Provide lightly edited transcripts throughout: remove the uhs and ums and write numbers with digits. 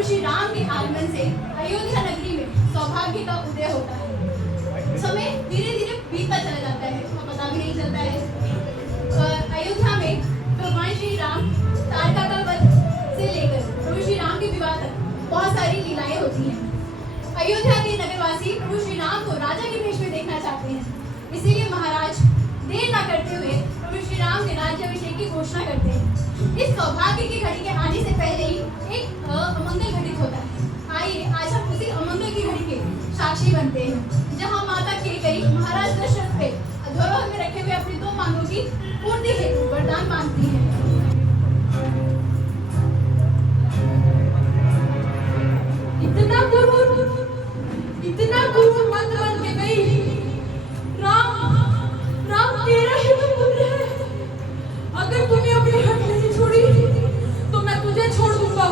प्रभु श्री राम के आगमन से अयोध्या नगरी में सौभाग्य का उदय होता है। समय धीरे धीरे बीतता चला जाता है और पता भी नहीं चलता है। अयोध्या में भगवान श्री राम तारका का वध से लेकर प्रभु श्री राम के विवाह तक बहुत सारी लीलाएं होती हैं। अयोध्या के नगरवासी प्रभु श्री राम को राजा के भेष में देखना चाहते हैं, इसीलिए महाराज देर न करते हुए प्रभु श्री राम के राज्याभिषेक की घोषणा करते हैं। इस सौभाग्य की घड़ी के आने से पहले ही एक अमंगल घटित होता है। आइए आज हम उसी अमंगल की घड़ी के साक्षी बनते हैं, जहां माता केकई महाराज दशरथ पे धरोहर में रखे हुए अपनी 2 मांगों की पूर्ति हेतु वरदान मांगती है। इतना गुरु मत बन के गई। राम तेरा ही तो पुत्र है। अगर तूने अपनी हट नहीं छोड़ी तो मैं तुझे छोड़ दूंगा।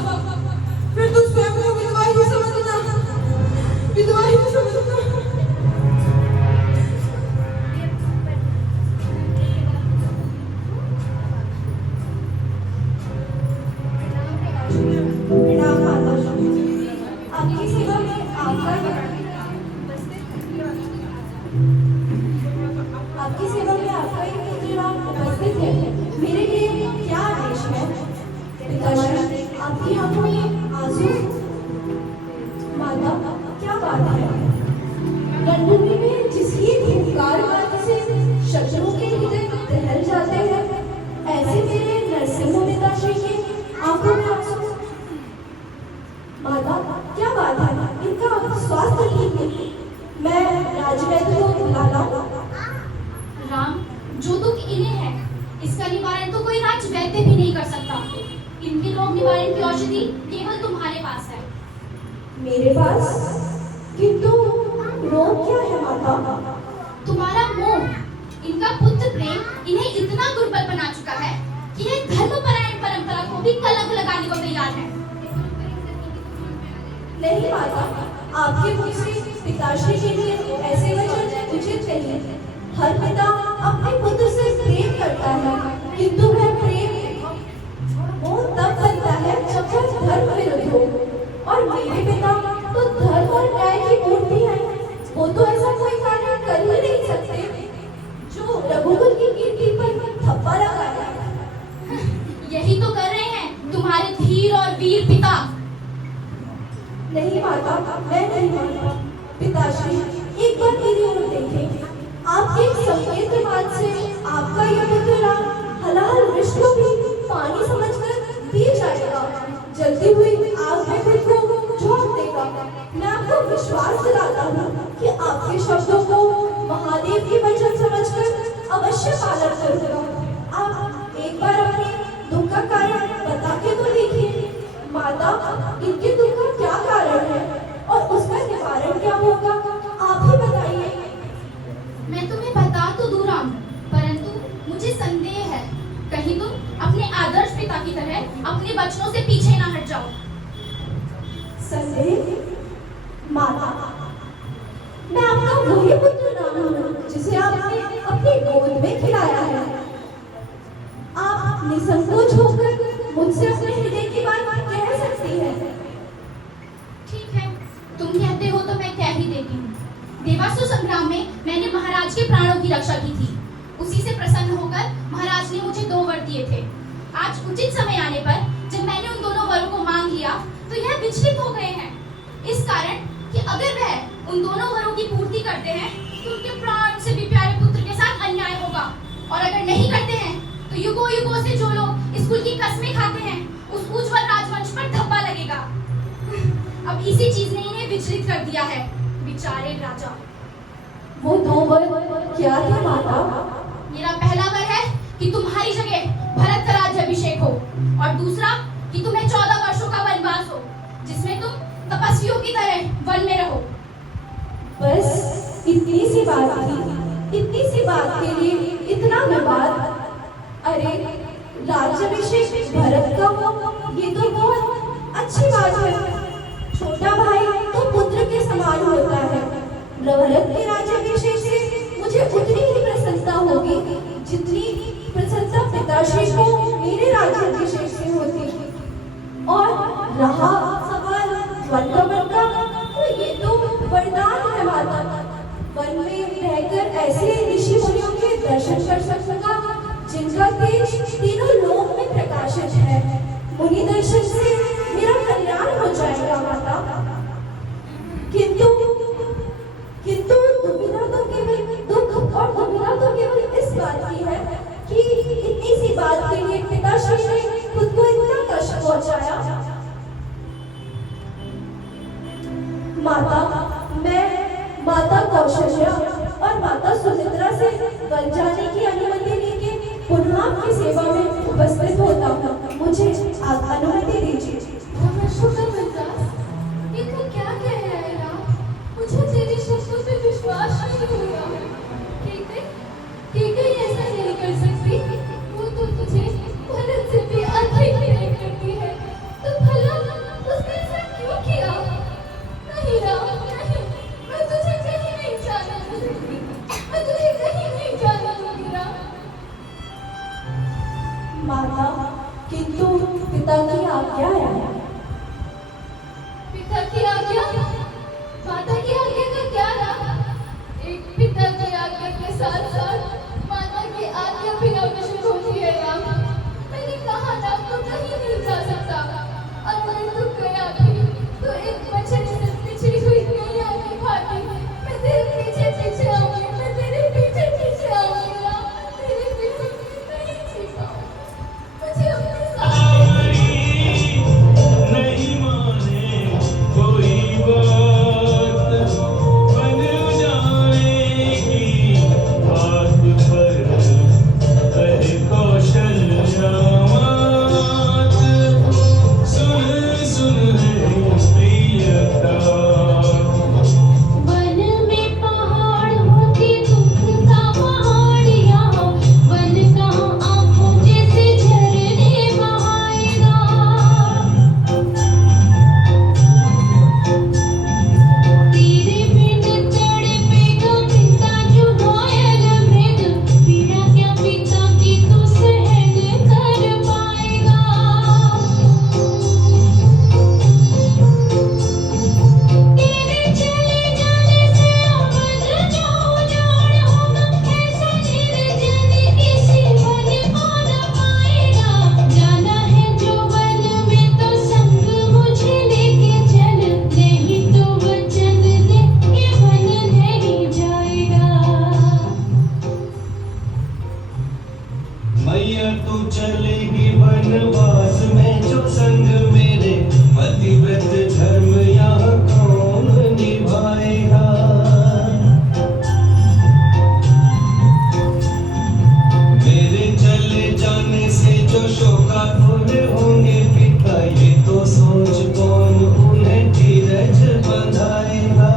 फिर तू स्वयं को विधवा ही समझना। आपकी सेवा में आपका ही पुत्र राम उपस्थित है। मेरे लिए क्या आदेश है? पिताश्री, आपकी आंखों में आंसू। माता, क्या बात है? रणभूमि में जिसकी हुंकार मारने से शत्रुओं के हृदय दहल जाते हैं, ऐसे मेरे नरसिंह पिताश्री की आंखों में आंसू। माता, क्या बात है? इनका स्वास्थ्य ठीक नहीं। मैं राजवैद्य को बुलाना। राम, जो दुख इन्हें है इसका निवारण तो कोई राजवैद्य भी नहीं कर सकता। इनके रोग निवारण की औषधि केवल तुम्हारे पास है। मेरे पास? किंतु रोग क्या है माता? तुम्हारा मोह, इनका पुत्र प्रेम इन्हें इतना दुर्बल बना चुका है कि यह धर्मपरायण परंपरा को भी कलंक लगाने को तैयार है। नहीं माता, आपके मुख से पिताश्री के लिए ऐसे वचन उचित नहीं। हर पिता अपने पुत्र से प्रेम करता है, किंतु वह प्रेम वो तब बनता है जब वह धर्म विरुद्ध हो। और मेरे पिता तो धर्म और न्याय की मूर्ति है। वो तो ऐसा कोई कार्य कर ही नहीं सकते जो रघुकुल की कीर्ति पर थप्पा लगाया। यही तो कर रहे हैं तुम्हारे धीर और वीर पिता। नहीं माता, मैं नहीं मानता। पिताश्री, एक बार मेरी ओर देखें। आपके संकेत के बाद से आपका यह पुत्र राम हलाल विष को भी पानी समझकर पी जाएगा। जलती हुई आग में खुद को झोंक देगा। मैं आपको विश्वास दिलाता हूँ कि आपके शब्दों को महादेव के वचन समझकर अवश्य पालन करूंगा। आप एक बार अपने दुख का कारण बता के तो देखिए। माता, इनके दुख का क्या कारण है और उसका निवारण क्या होगा? आप ही बताइए। मैं तुम्हें बता तो दूं राम, परंतु मुझे संदेह है कहीं तुम अपने आदर्श पिता की तरह अपने वचनों से पीछे ना हट जाओ। संदेह? माता, मैं आपका वही पुत्र राम हूँ जिसे आपने अपनी गोद में खिलाया है। आप निसंकोच होकर मुझसे अपने हृदय की बात कह सकती हैं। ठीक है, तुम कहते हो तो मैं कह ही देती हूँ। देवासुर संग्राम में मैंने महाराज के प्राणों की रक्षा की थी। उसी से प्रसन्न होकर महाराज ने मुझे 2 वर दिए थे। आज उचित समय आने पर जब मैंने उन दोनों वरों को मांग लिया तो यह विचलित हो गए हैं, इस कारण कि अगर वह उन दोनों वरों की पूर्ति करते हैं तो उनके प्राण से भी प्यारे पुत्र के साथ अन्याय होगा, और अगर नहीं करते हैं तो युगों युगों से जो लोग इस कुल की कस्में खाते हैं उस उज्जवल राजवंश पर धब्बा लगेगा। अब इसी चीज ने इन्हें विचलित कर दिया है, बेचारे राजा। वो 2 वर क्या थे माता? मेरा पहला वर है कि तुम्हारी जगह भरत का राज्याभिषेक हो, और दूसरा कि तुम्हें 14 वर्षों का वनवास हो, जिसमें तुम तपस्वियों की तरह वन में रहो। बस इतनी सी बात थी। इतनी सी बात के लिए इतना विवाद। अरे, राज्याभिषेक भरत का हो, ये तो बहुत अच्छी बात है। छोटा भाई तो पुत्र के समान होता है। भरत के राज्याभिषेक से मुझे उतनी ही प्रसन्नता होगी जितनी प्रसन्नता पिताश्री को मेरे राज्याभिषेक से होती। और रहा सवाल माता, मैं माता कौशल्या और माता सुमित्रा से वन जाने की अनुमति लेके पुनः आपकी सेवा में उपस्थित होता हूँ। मुझे आप अनुमति दीजिए। ये तू क्या कह रहा है राम? मुझे तेरी शब्दों पे विश्वास नहीं हो रहा। ठीक है, ऐसा नहीं कर सकती। वो तो तुझे भरत से भी अधिक प्यार करती है, तो भला उसने ऐसा क्यों किया? नहीं राम, नहीं, मैं तुझे कहीं नहीं जाना दूंगी, मैं तुझे कहीं नहीं जाना दूंगी राम। माता, किंतु पिता की आज्ञा है। पिता की आज्ञा? माता की आज्ञा का क्या रहा? एक पिता की आज्ञा के साथ साथ माता की आज्ञा भी आवश्यक होती है राम। मैंने कहा ना, तो कहीं नहीं जा सकता, और अगर तू गया भी तो एक मछली से पिछड़ी हुई गैया की भांति मैं तेरे पीछे पीछे आऊंगी, मैं तेरे पीछे पीछे आऊंगी राम, तेरे पीछे नहीं छिपाऊंगी। मुझे अपने साथ नहीं माने कोई बात, बन जाएगी बात पर कहे कौशल्या मात। सुन सुन रे प्रियता, वन में पहाड़ होती दुख का पहाड़िया, वन कहाँ आंखों जैसे झरने बहाएगा। तेरे बिन तड़पेगा पिता जो घायल मृग, पीड़ा क्या पिता की तू सहन कर पाएगा। तेरे चले जाने से अवध जो उजाड़ होगा, ऐसा निर्जन किसी वन को न पाएगा। जाना है जो वन में तो संग मुझे लेके चल, नहीं तो वचन दे कि वन नहीं जाएगा। मैया तू चलेगी वनवास में जो संग मेरे, पतिव्रत धर्म यहाँ कौन निभाएगा। मेरे चले जाने से जो शोकाकुल होंगे पिता, ये तो सोच कौन उन्हें धीरज बंधाएगा।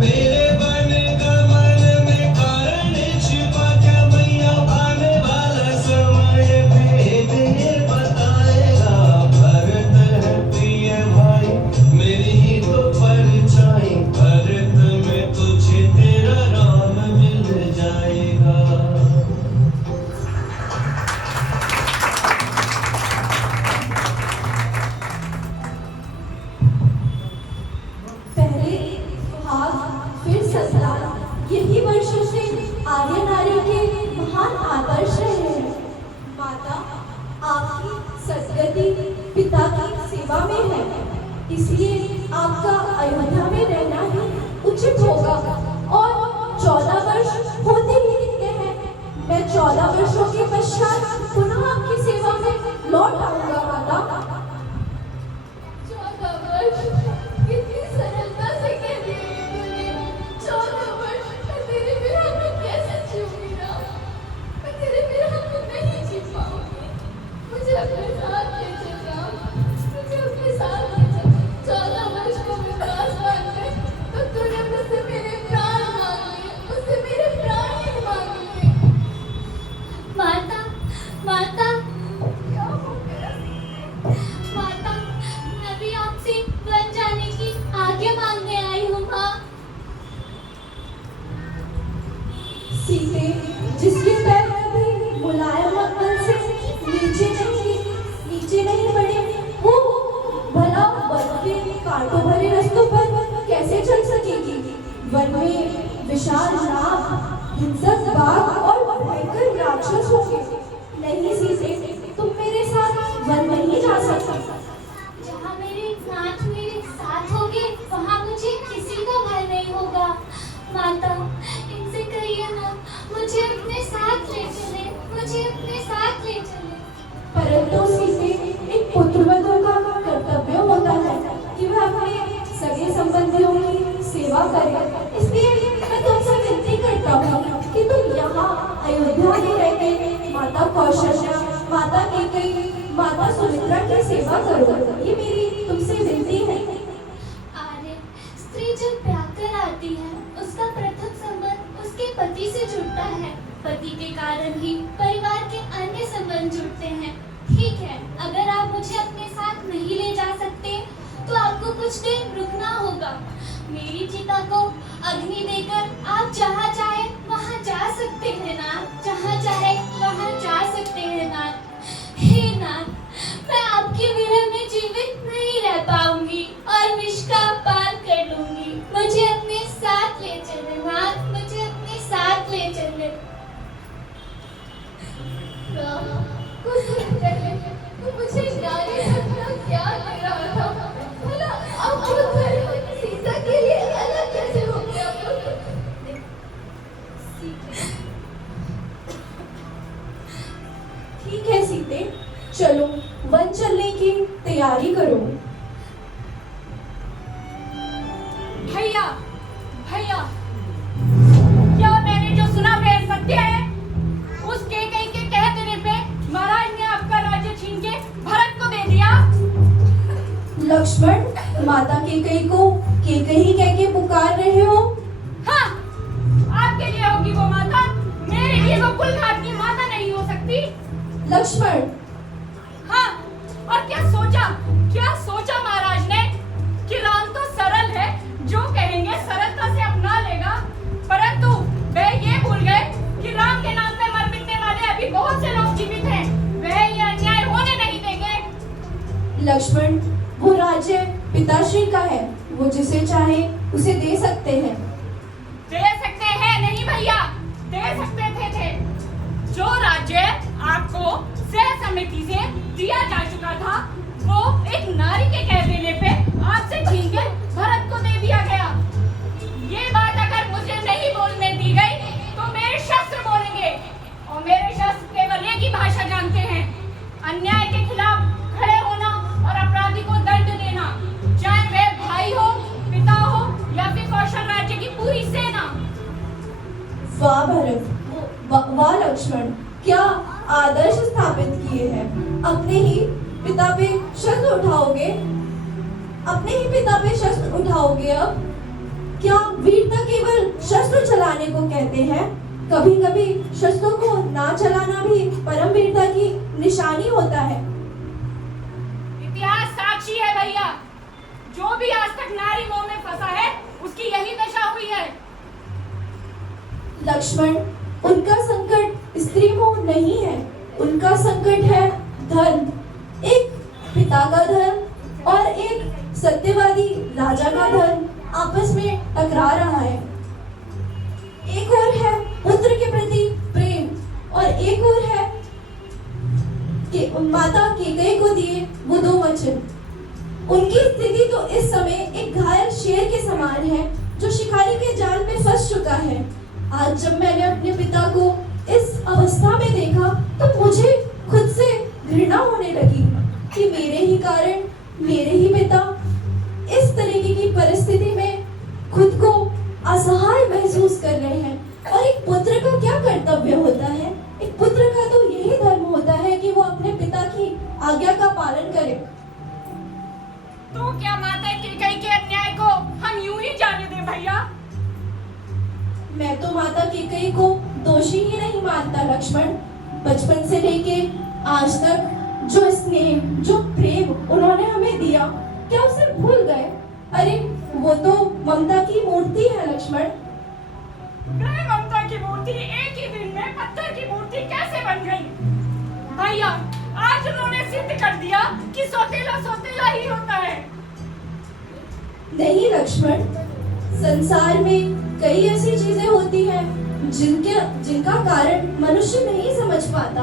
मेरे वन गमन में कारण छिपा क्या, मैया आने वाला समय भेद ये बताएगा। भरत है प्रिय भाई, मेरी ही तो परछाई, भरत में तुझे तेरा राम मिल जाएगा। पहले सुहाग, फिर संतान, यही वर्षों से आर्य नारी के महान आदर्श रहे हैं। माता, आपकी सदगति पिता की सेवा में है, इसलिए आपका अयोध्या में रहना ही उचित होगा। और 14 वर्ष होते ही दिखते हैं, मैं 14 वर्षों के पश्चात पुनः आपकी सेवा में लौट आऊंगा। माता, 14 वर्ष कितनी सरलता से कह दिया ये तूने। 14 वर्ष मैं तेरे विरह में कैसे जीऊंगी राम? मैं तेरे विरह में नहीं जी पाऊंगी। मुझे अपने साथ ले चल राम, मुझे अपने साथ ले चल। 14 वर्ष को विश्वास मांगे तो तूने मुझसे मेरे प्राण मांग लिए, मुझसे मेरे प्राण ही मांग लिए। माता, माता, क्या हो गया? माता, मैं भी आपसे वन जाने की आज्ञा मांगने आई हूँ माँ। सीते, जिसके पैर कभी मुलायम मंगल से नीचे नहीं पड़े, वो भला वन के कांटों भरे रास्तों पर कैसे चल सकेगी? वन में विशाल नाग, हिंसक बाघ और भयंकर राक्षस होंगे। नहीं सीते, तुम मेरे साथ वन नहीं जा सकती। जहाँ मेरे साथ होगे, वहाँ मुझे किसी का भय नहीं होगा। माता, इनसे कहिए ना, मुझे अपने साथ ले चले, मुझे अपने साथ ले चले। परंतु सीते, एक पुत्रवत माता कौशल्या, माता कैकेयी, माता सुमित्रा की सेवा करो। ये मेरी तुमसे विनती है। आर्य, स्त्री जब ब्याह कर आती है, उसका प्रथम संबंध उसके पति से जुड़ता है। पति के कारण ही परिवार के अन्य संबंध जुड़ते हैं। ठीक है, अगर आप मुझे अपने साथ नहीं ले जा सकते तो आपको कुछ देर रुकना होगा। मेरी चिता को अग्नि देकर आप जहाँ चाहे वहाँ जा सकते हैं नाथ, जहाँ चाहे वहाँ जा सकते हैं नाथ। हे नाथ, मैं आपके विरह में जीवित नहीं रह पाऊंगी और विष का पान कर लूंगी। मुझे अपने साथ ले चले नाथ, मुझे अपने साथ ले चले। कुछ दिन पहले तो मुझे नारी सपना क्या लग रहा था। भला अब सीता के लिए अलग कैसे हो गया? ठीक है सीते, चलो वन चलने की तैयारी करो। भैया, भैया, क्या मैंने जो सुना वह सत्य है? उस कैकेयी के कह देने पे महाराज ने आपका राज्य छीन के भरत को दे दिया। लक्ष्मण, माता कैकेयी को कैकेयी कह के पुकार रहे हो? हाँ, आपके लिए होगी वो माता, मेरे लिए वो कुलघाट की माता नहीं हो सकती। लक्ष्मण, हाँ, और क्या सोचा महाराज ने कि राम तो सरल है, जो कहेंगे सरलता से अपना लेगा। परंतु वे ये भूल गए कि राम के नाम पे मर मिटने वाले अभी बहुत से लोग जीवित हैं। वे ये अन्याय होने नहीं देंगे। लक्ष्मण, वो राज्य पिताश्री का है, वो जिसे चाहे उसे दे सकते हैं। दे सकते हैं नहीं भैया, दे सकते थे। जो राज्य आपको सह समिति से दिया जा चुका था, वो एक नारी के कह देने पे आपसे छीन के भरत को दे दिया गया। ये बात अगर मुझे नहीं बोलने दी गई तो मेरे शस्त्र बोलेंगे, और मेरे शस्त्र केवल एक ही भाषा जानते हैं, अन्याय के खिलाफ खड़े होना और अपराधी को दंड देना, चाहे वह भाई हो, पिता हो या फिर कौशल राज्य की पूरी सेना। वाह भरत, वाह लक्ष्मण, क्या आदर्श स्थापित किए हैं। अपने ही पिता पे शस्त्र उठाओगे, अब क्या वीरता केवल शस्त्र चलाने को कहते हैं? कभी कभी शस्त्रों को ना चलाना भी परम वीरता की निशानी होता है। इतिहास साक्षी है भैया, जो भी आज तक नारी मोह में फंसा है उसकी यही दशा हुई है। लक्ष्मण, उनका संकट स्त्री मोह नहीं है, उनका संकट है धर्म। एक पिता का धर्म और एक सत्यवादी राजा का धर्म आपस में टकरा रहा है। एक और है पुत्र के प्रति प्रेम और एक और है कि माता कैकेयी को दिए वो दो वचन। उनकी स्थिति तो इस समय एक घायल शेर के समान है जो शिकारी के जाल में फंस चुका है। आज जब मैंने अपने पिता को इस अवस्था में देखा तो मुझे खुद से घृणा होने लगी कि मेरे ही कारण मेरे ही पिता इस तरीके की परिस्थिति में खुद को असहाय महसूस कर रहे हैं। और एक पुत्र का क्या कर्तव्य होता है? एक पुत्र का तो यही धर्म होता है कि वो अपने पिता की आज्ञा का पालन करे। तो क्या माता कैकेयी के अन्याय को हम यूं ही जाने दें भैया? मैं तो माता कैकेयी को दोषी ही नहीं मानता लक्ष्मण। बचपन से लेके आज तक जो स्नेह, जो प्रेम उन्होंने हमें दिया, क्या उसे भूल गए? अरे वो तो ममता की मूर्ति है लक्ष्मण। वह ममता की मूर्ति एक ही दिन में पत्थर की मूर्ति कैसे बन गई? भैया, आज उन्होंने सिद्ध कर दिया कि सौतेला सौतेला ही होता है। नहीं लक्ष्मण, संसार में कई ऐसी चीजें होती हैं जिनका कारण मनुष्य नहीं समझ पाता।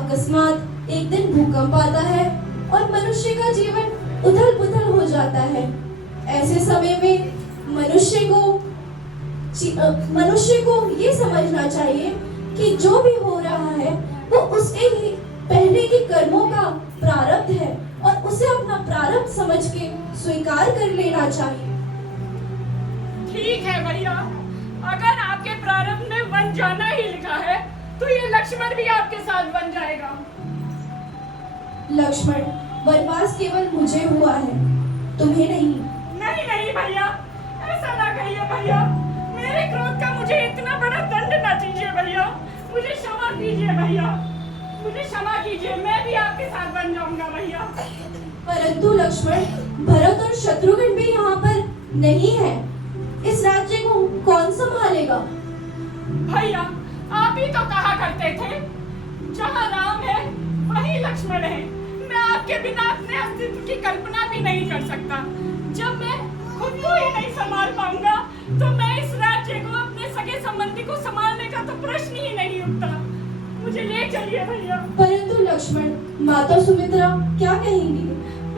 अकस्मात एक दिन भूकंप आता है और मनुष्य का जीवन उथल-पुथल हो जाता है। ऐसे समय में मनुष्य को ये समझना चाहिए कि जो भी हो रहा है वो उसके ही पहले के कर्मों का प्रारब्ध है और उसे अपना प्रारब्ध समझ के स्वीकार कर लेना चाहिए। ठीक है भैया, अगर आपके प्रारब्ध में वन जाना ही लिखा है तो ये लक्ष्य लक्ष्मण भी आपके साथ बन जाएगा। लक्ष्मण, वनवास केवल मुझे हुआ है, तुम्हें नहीं। नहीं नहीं भैया, ऐसा ना कहिए भैया। मेरे क्रोध का मुझे इतना बड़ा दंड ना दीजिए भैया। मुझे क्षमा कीजिए भैया, मुझे क्षमा कीजिए। मैं भी आपके साथ बन जाऊंगा भैया। परंतु लक्ष्मण, भरत और शत्रुघ्न भी यहाँ पर नहीं है। इस राज्य को कौन संभालेगा? भैया, आप ही तो कहा करते थे जहाँ राम है वहीं लक्ष्मण है। मैं आपके बिना अपने अस्तित्व की कल्पना भी नहीं कर सकता। जब मैं खुद को ही नहीं संभाल पाऊंगा तो मैं इस राज्य को, अपने सगे संबंधी को संभालने का तो प्रश्न ही नहीं उठता। मुझे ले चलिए भैया। परंतु लक्ष्मण, माता सुमित्रा क्या कहेंगी?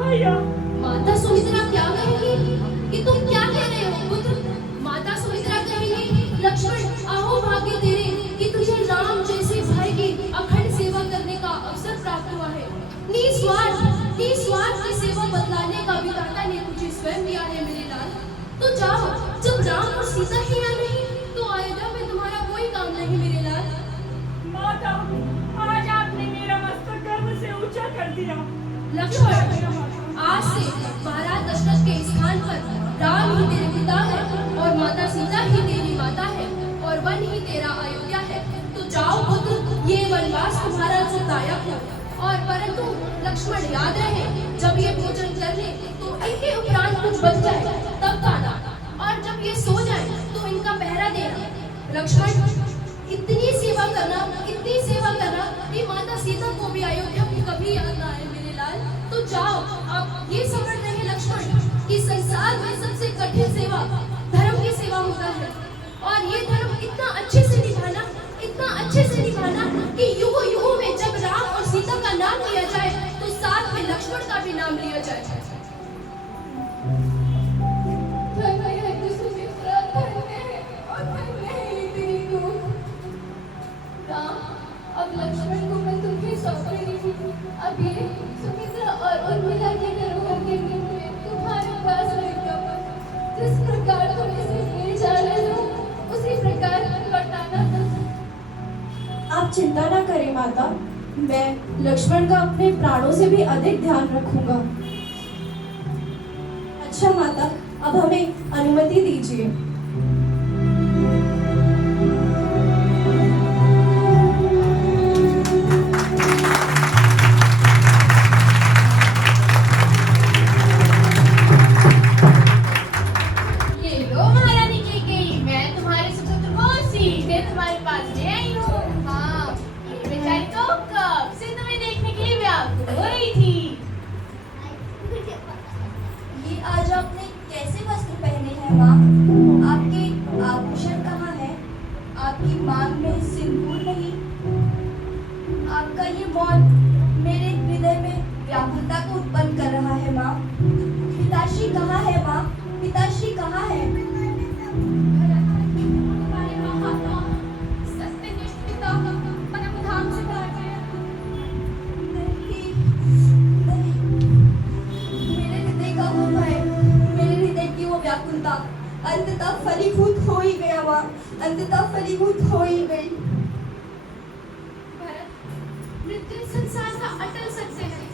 भैया, माता सुमित्रा क्या कहेगी? कि तुम क्या कह रहे हो पुत्र? माता सुमित्रा कहेगी, लक्ष्मण आहो भाग्य तेरे कि तुझे राम जैसे भाई की अखंड सेवा करने का अवसर प्राप्त हुआ है। निस्वार्थ की सेवा बतलाने का विधाता ने तुझे स्वयं दिया है मेरे लाल। तो जाओ, जब राम और सीता ही यहाँ नहीं तो अयोध्या में तुम्हारा कोई काम नहीं मेरे लाल। माता, आज आपने मेरा मस्तक गर्व से ऊंचा कर दिया। लक्ष्मण, आज से महाराज दशरथ के स्थान पर राम ही तेरे पिता है और माता सीता ही तेरी माता है और वन ही तेरा अयोध्या है। तो जाओ पुत्र, ये वनवास तुम्हारा जो दायक है। और परंतु लक्ष्मण याद रहे, जब ये भोजन कर ले तो इनके उपरांत कुछ बच जाए तब खाना, और जब ये सो जाए तो इनका पहरा देना। लक्ष्मण, इतनी सेवा करना कि माता सीता को भी अयोध्या में कभी याद ना आए मेरे लाल। तो जाओ, आप ये समझ रहे लक्ष्मण कि संसार में सबसे कठिन सेवा धर्म की सेवा होता है। और ये धर्म इतना अच्छे से निभाना कि युगों युगों में जब राम और सीता का नाम लिया जाए तो साथ में लक्ष्मण का भी नाम लिया जाए। अब लक्ष्मण को मैं तुम्हें सौंपेगी। अब ये सुमित्रा और उर्मिला के धरोहर के लिए तुम्हारे पास रहेगा। जिस प्रकार तुम इसे ले जा रहे हो उसी प्रकार लौटाना। आप चिंता न करें माता, मैं लक्ष्मण का अपने प्राणों से भी अधिक ध्यान रखूंगा। अच्छा माता, अब हमें अनुमति दीजिए। तुम्हारे पास ले आई हूँ। हाँ, ये बेचारी तो कब से तुम्हें देखने के लिए व्याकुल हो रही थी। ये आज आपने कैसे वस्त्र पहने हैं माँ? आपके आभूषण कहाँ है? आपकी मांग में सिंदूर नहीं। आपका ये मौन मेरे हृदय में व्याकुलता को उत्पन्न कर रहा है माँ। पिताश्री कहाँ है माँ? पिताश्री कहाँ है? अंततः फलीभूत हो ही गया माँ, अंततः फलीभूत हो ही गई। भरत, मृत्यु संसार का अटल सत्य है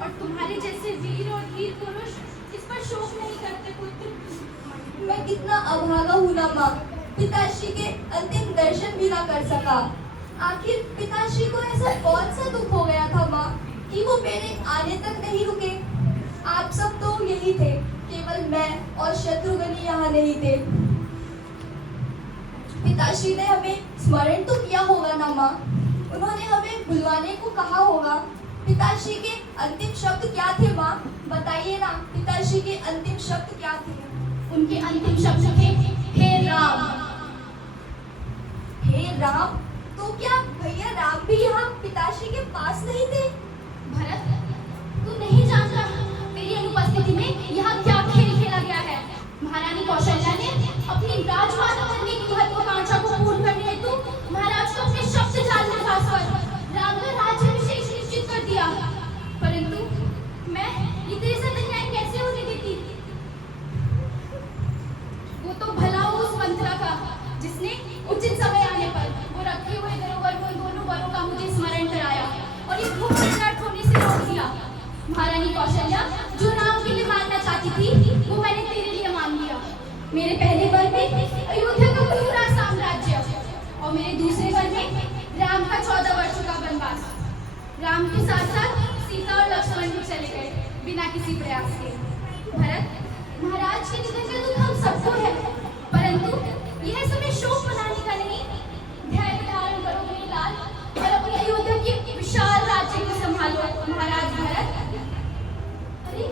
और तुम्हारे जैसे वीर और धीर पुरुष इस पर शोक नहीं करते पुत्र। मैं कितना अभागा हूँ ना माँ, पिताश्री के अंतिम दर्शन भी ना कर सका। आखिर पिताश्री को ऐसा कौन सा दुख हो गया था माँ कि वो मेरे आने तक नहीं रुके? आप सब तो यही थे, केवल मैं और शत्रुघ्न यहाँ नहीं थे। पिताश्री ने हमें स्मरण तो किया होगा ना माँ, उन्होंने हमें बुलवाने को कहा होगा। पिताश्री के अंतिम शब्द क्या थे माँ? बताइए ना, पिताश्री के अंतिम शब्द क्या थे? उनके अंतिम शब्द थे, हे राम। हे राम? तो क्या भैया राम भी यहाँ पिताश्री के पास नहीं थे? भरत, तू नहीं जानता तेरी अनुपस्थिति में यहाँ क्या खेल खेला गया है। महारानी कौशल्या ने अपनी राजमाता बनने की महत्वाकांक्षा को पूर्ण करने हेतु महाराज को अपने शब्द जाल में फंसा कर राम का राज्याभिषेक निश्चित कर दिया। परंतु मैं ये तेरे साथ अन्याय कैसे होने देती? वो तो भला उस मंत्रा का जिसने उचित समय आने पर वो रखे हुए धरोहर को दोनों वरों का कौशल्या जो राम के लिए मांगना चाहती थी वो मैंने तेरे लिए मांग लिया। मेरे पहले वर में अयोध्या का पूरा साम्राज्य और मेरे दूसरे वर में राम का 14 वर्षों का वनवास। राम के साथ साथ सीता और लक्ष्मण भी चले गए बिना किसी प्रयास के। भरत, महाराज के निधन का दुख हम सबको है, परंतु यह समय शोक मनाने का नहीं। धैर्य धारण करो मेरे लाल और अपनी अयोध्या के विशाल राज्य को संभालो महाराज भरत। अरे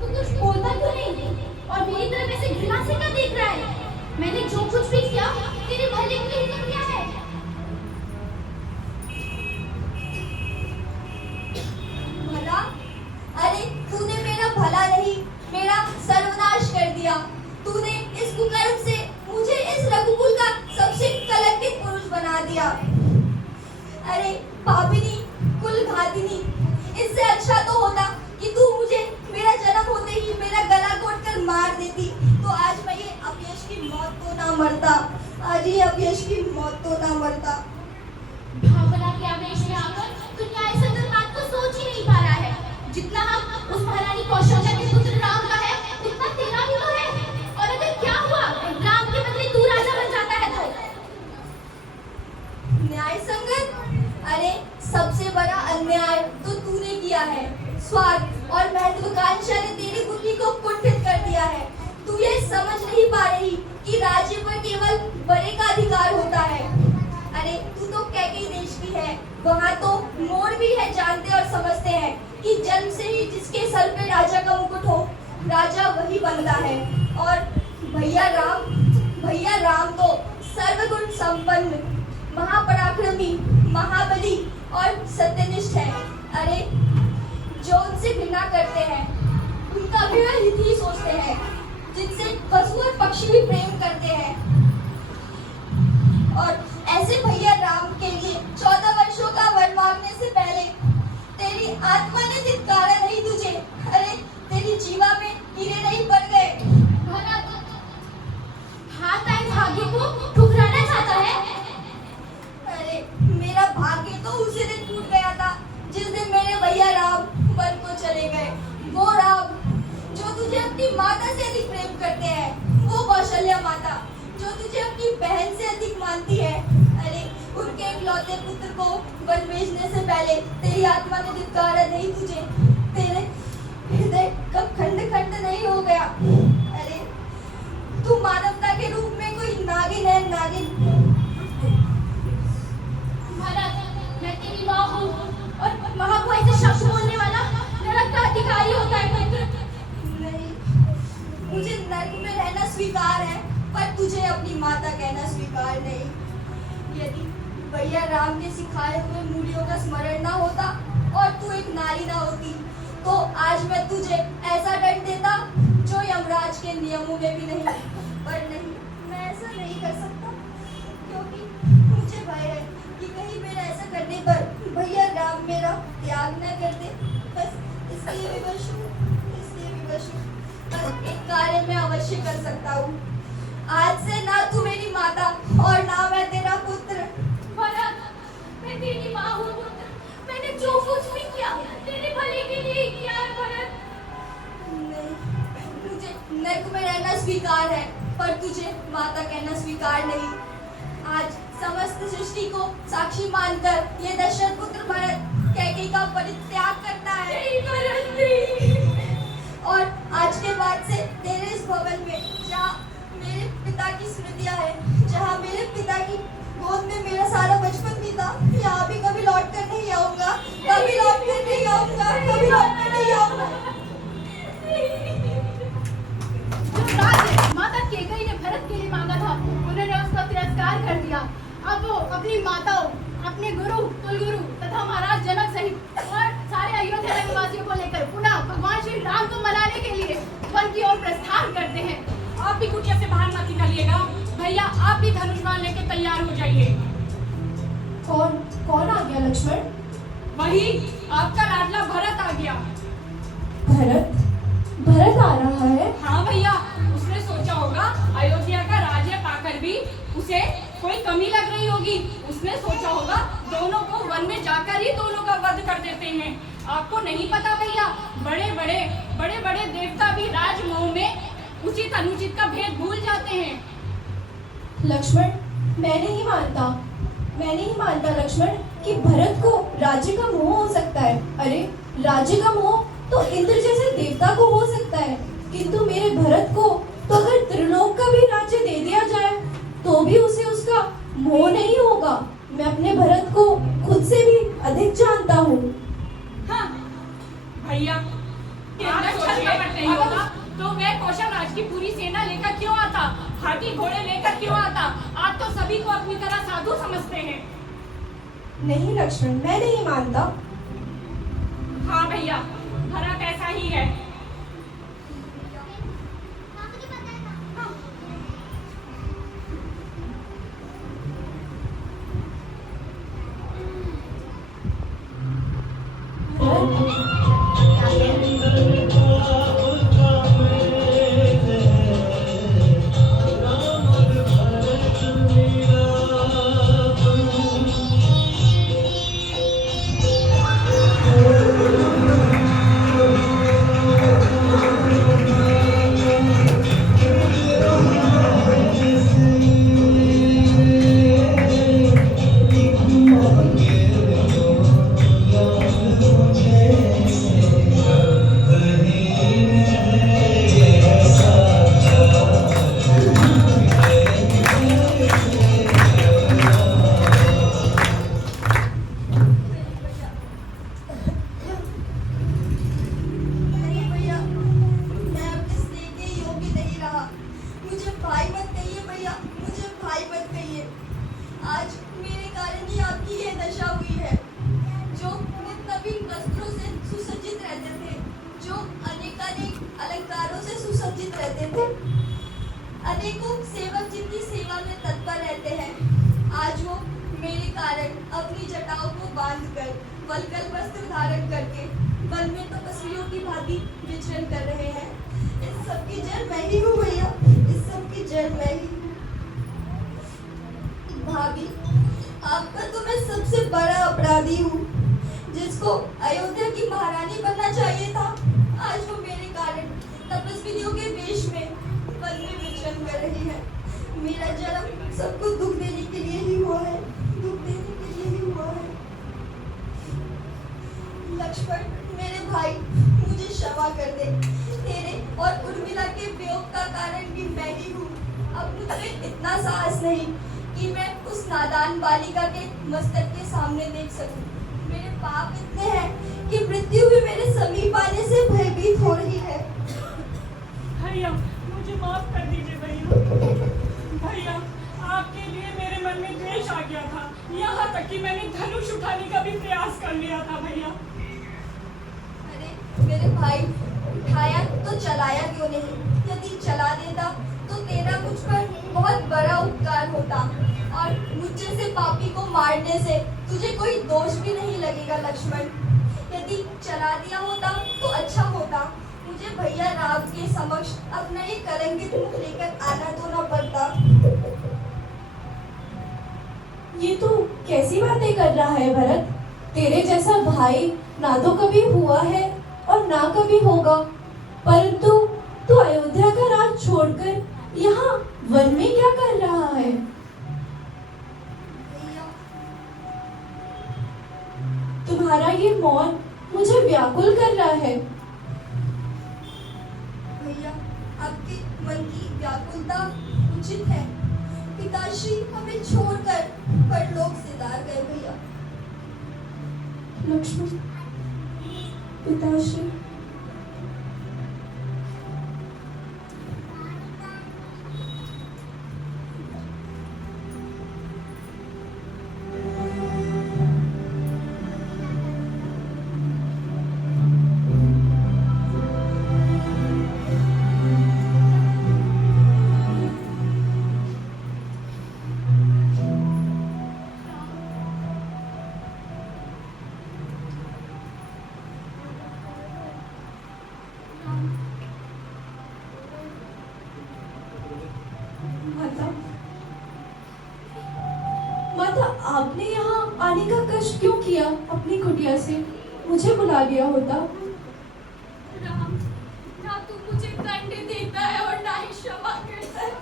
तू कुछ बोलता क्यों नहीं और मेरी तरफ ऐसे घृणा से क्या देख रहा है? मैंने जो कुछ भी किया तेरे भले के लिए किया है। भला? अरे तूने मेरा भला नहीं, मेरा सर्वनाश कर दिया। तूने इस कुकर्म से मुझे इस रघुकुल का सबसे कलंकित पुरुष बना दिया। अरे पापिनी, कुलघातिनी, इससे अच्छा तो होता कि तू मुझे मेरा जन्म होते ही मेरा गला घोटकर मार देती, तो आज मैं ये अपयश की मौत तो ना मरता। आज ये अपयश की मौत तो ना मरता। भावना के आवेश में आकर तू न्यायसंगत बात को सोच ही नहीं पा रहा है। जितना हम उस महारानी कौशल्या के पुत्र राम का है उतना तेरा भी तो है। और अगर क्या हुआ राम के बदले तू राजा बन जाता है तो? न्याय संगत? अरे सबसे बड़ा अन्याय तो तूने किया है। स्वार्थ और महत्वाकांक्षा ने तेरी बुद्धि को कुंठित कर दिया है। तू ये समझ नहीं पा रही कि राज्य पर केवल बड़े का अधिकार होता है। अरे तू तो कैकेयी देश की है, वहाँ तो मोड़ भी है, जानते और समझते हैं कि जन्म से ही जिसके सर पे राजा का मुकुट हो, राजा वही बनता है। और भैया राम तो सर्वगुण संपन्न, महापराक्रमी, महाबली और सत्यनिष्ठ है। अरे जो उनसे घृणा करते हैं उनका भी वह हित ही सोचते हैं, जिनसे पशु और पक्षी भी प्रेम करते हैं। और ऐसे भैया राम के लिए 14 वर्षों का वन मांगने से पहले तेरी आत्मा ने धिक्कारा नहीं तुझे। अरे तेरी जीवा में कीड़े नहीं पड़ गए। भरत, हाथ आए भाग्य को ठुकराना चाहता है। अरे मेरा भाग्य तो उसी दिन टूट गया था जिस दिन मेरे भैया राम वन को चले गए। वो राम जो तुझे अपनी माता से अधिक प्रेम करते हैं, वो कौशल्या माता जो तुझे अपनी बहन से अधिक मानती है। अरे उनके इकलौते पुत्र को वन भेजने से पहले तेरी आत्मा ने धिक्कारा नहीं तुझे। तेरे हृदय का खंड खंड नहीं हो गया। अरे तू मानवता के रूप में कोई नागिन है, नागिन। भरत, मैं तेरी माँ हूँ और माँ को ऐसे शब्द बोलने वाला नरक का अधिकारी होता है पुत्र। नहीं, मुझे नर्क में रहना स्वीकार है, पर तुझे अपनी माता कहना स्वीकार नहीं। यदि भैया राम के सिखाए हुए मूल्यों का स्मरण ना होता और तू एक नारी ना होती, तो आज मैं तुझे ऐसा दंड देता जो यमराज के नियमों में भी नहीं। पर नहीं, मैं ऐसा नहीं कर सकता, क्योंकि मुझे भय है कि कहीं मेरा ऐसा करने पर भैया राम मेरा त्याग न कर दे। बस इसलिए विवश हूँ। बस एक कार्य मैं अवश्य कर सकता हूँ। आज से ना तू मेरी माता और ना मैं तेरा पुत्र। भरत, मैं तेरी माँ हूँ पुत्र। मैंने जो कुछ भी किया तेरे भले के लिए ही किया है भरत। नहीं, मुझे नर्क में रहना स्वीकार है, पर तुझे माता कहना स्वीकार नहीं। आज समस्त सृष्टि को साक्षी मानकर ये दशरथ पुत्र भरत कैकेयी का परित्याग करता है। और आज के बाद से तेरे इस भवन में, जहाँ मेरे पिता की स्मृतियाँ हैं, जहाँ मेरे पिता की गोद में मेरा सारा बचपन बीता, यहाँ भी कभी लौट कर नहीं आऊंगा। कभी लौट कर नहीं आऊंगा। कभी लौट कर नहीं आऊंगा। जो राज्य माता कैकेयी ने भरत के लिए मांगा था, उन्होंने उसका तिरस्कार कर दिया। अब वो अपनी माताओं, अपने गुरु, कुलगुरु तथा महाराज जनक सहित और सारे अयोध्या निवासियों को लेकर पुनः भगवान श्री राम को मनाने के लिए वन की ओर प्रस्थान करते हैं। आप भी कुटिया से बाहर मत निकलिएगा। भैया आप भी धनुष बाण लेके तैयार हो जाइए। कौन आ गया लक्ष्मण? वही आपका लाडला भरत आ गया। भरत आ रहा है? हाँ भैया, उसने सोचा होगा अयोध्या का राज्य पाकर भी उसे कोई कमी लग रही होगी। उसने सोचा होगा दोनों को वन में जाकर ही दोनों का वध कर देते हैं। आपको नहीं पता भैया, बड़े बड़े देवता भी राजमोह में उचित अनुचित का भेद भूल जाते हैं। लक्ष्मण, मैं नहीं मानता लक्ष्मण कि भरत को राज्य का मोह हो सकता है। अरे, राज्य का मोह तो इंद्र जैसे देवता को हो सकता है, किंतु मेरे भरत को तो अगर त्रिलोक का भी राज्य दे दिया जाए तो भी उसे उसका मोह नहीं होगा। मैं अपने भरत को खुद से भी अधिक जानता हूँ। हाँ भैया, आप सोचिए, नहीं होता तो वह कौशल राज की पूरी सेना लेकर क्यों आता, हाथी घोड़े लेकर क्यों आता? आप तो सभी को अपनी तरह साधु समझते हैं। नहीं लक्ष्मण, मैं नहीं मानता। हाँ भैया, भरत ऐसा ही है। अनेकों सेवक जिनकी सेवा में तत्पर रहते हैं, आज वो मेरे कारण अपनी जटाओं को बांधकर वल्कल वस्त्र धारण करके वन में तपस्वियों की भांति विचरण कर रहे हैं। इस सब की जड़ मैं ही हूँ भैया, इस सब की जड़ मैं ही। भाभी, आपका तो मैं सबसे बड़ा अपराधी हूँ, जिसको अयोध्या की महारानी बनना चाहिए था। आज वो मेरे कारण तपस्वियों के वेश में वन में विचरण कर रही है। मेरा जन्म सबको दुख देने के लिए ही हुआ है, दुख देने के लिए ही हुआ है। लक्ष्मण, मेरे भाई, मुझे क्षमा कर दे। तेरे और उर्मिला के वियोग का कारण भी मैं ही हूँ। अब मुझे इतना साहस नहीं कि मैं उस नादान बालिका के मस्तक के सामने देख सकूं। मेरे पाप इतने हैं कि मृत्यु भी मेरे समीप आने से भयभीत हो रही है। भैया, मुझे माफ कर दीजिए भैया। भैया, आपके लिए मेरे मन में द्वेष आ गया था, यहाँ तक कि मैंने धनुष उठाने का भी प्रयास कर लिया था भैया। अरे मेरे भाई, उठाया तो चलाया क्यों नहीं? यदि चला देता तो तेरा मुझ पर बहुत बड़ा उपकार होता, और मुझ जैसे पापी को मारने से तुझे कोई दोष भी नहीं लगेगा लक्ष्मण। यदि चला दिया होता तो अच्छा होता, मुझे भैया राम के समक्ष अपना ये कलंकित मुख लेकर आना तो ना पड़ता। ये तो कैसी बातें कर रहा है भरत? तेरे जैसा भाई ना तो कभी हुआ है और ना कभी होगा, परंतु तू अयोध्या का राज छोड़कर यहाँ वन में क्या कर रहा है? तुम्हारा ये मौन मुझे व्याकुल कर रहा है। भैया, आपके मन की व्याकुलता उचित है। पिताश्री हमें छोड़कर परलोक सिधार गए भैया। लक्ष्मण, पिताश्री। माता, आपने यहाँ आने का कष्ट क्यों किया अपनी कुटिया से? मुझे बुला लिया होता। राम, ना तू मुझे दंड देता है और ना ही क्षमा करता है।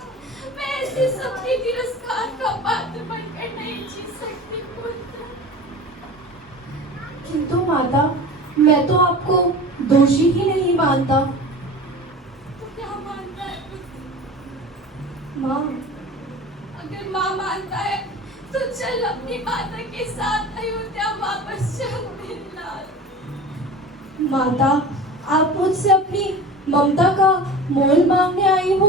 मैं ऐसे सबके तिरस्कार का पात्र बनकर नहीं जी सकती पुत्र। किंतु माता, मैं तो आपको दोषी ही नहीं मानता। तो क्या मानता है पुत्र? माँ, अगर माँ मानता है तो चल अपनी माता के साथ अयोध्या वापस चल मेरे लाल। माता, आप मुझसे अपनी ममता का मोल मांगने आई हो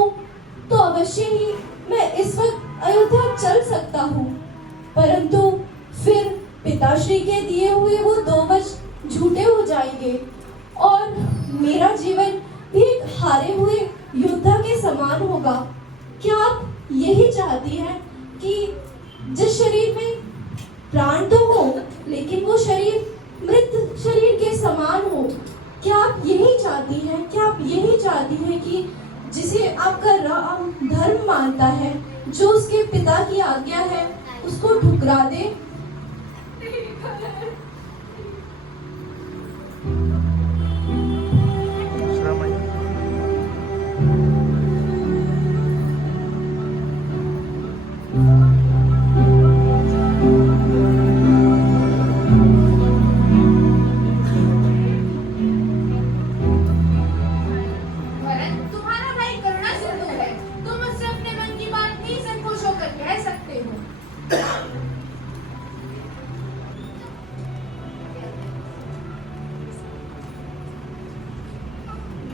तो अवश्य ही मैं इस वक्त अयोध्या चल सकता हूँ, परंतु फिर पिताश्री के दिए हुए वो 2 वर्ष झूठे हो जाएंगे और मेरा जीवन भी एक हारे हुए योद्धा के समान होगा। क्या आप यही चाहती हैं कि जिस शरीर में प्राण तो हो लेकिन वो शरीर मृत शरीर के समान हो? क्या आप यही चाहती हैं? क्या आप यही चाहती हैं कि जिसे आपका राम धर्म मानता है, जो उसके पिता की आज्ञा है, उसको ठुकरा दे? भरत, तुम्हारा भाई करुणा सिंधु है। तुम मुझसे अपने मन की बात नहीं संकोच होकर कह सकते हो।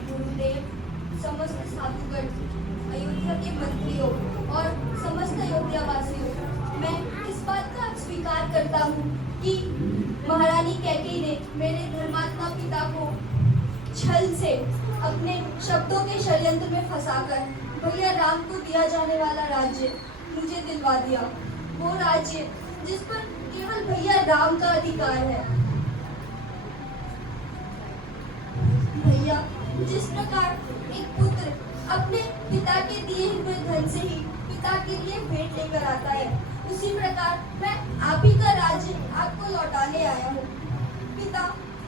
गुरुदेव, समस्त साधुगण, अयोध्या के मंत्रियों और समस्त अयोध्या वासियों, मैं इस बात का स्वीकार करता हूँ कि महारानी कैकेयी ने मेरे धर्मात्मा पिता को छल से अपने शब्दों के षड्यंत्र में फंसाकर भैया राम को दिया जाने वाला राज्य मुझे दिलवा दिया। वो राज्य जिस पर केवल भैया राम का अधिकार है। भैया, जिस प्रकार एक पुत्र अपने पिता के दिए हुए धन से ही पिता के लिए भेंट लेकर आता है, उसी प्रकार मैं आप ही का राज्य आपको लौटाने आया हूँ। पिता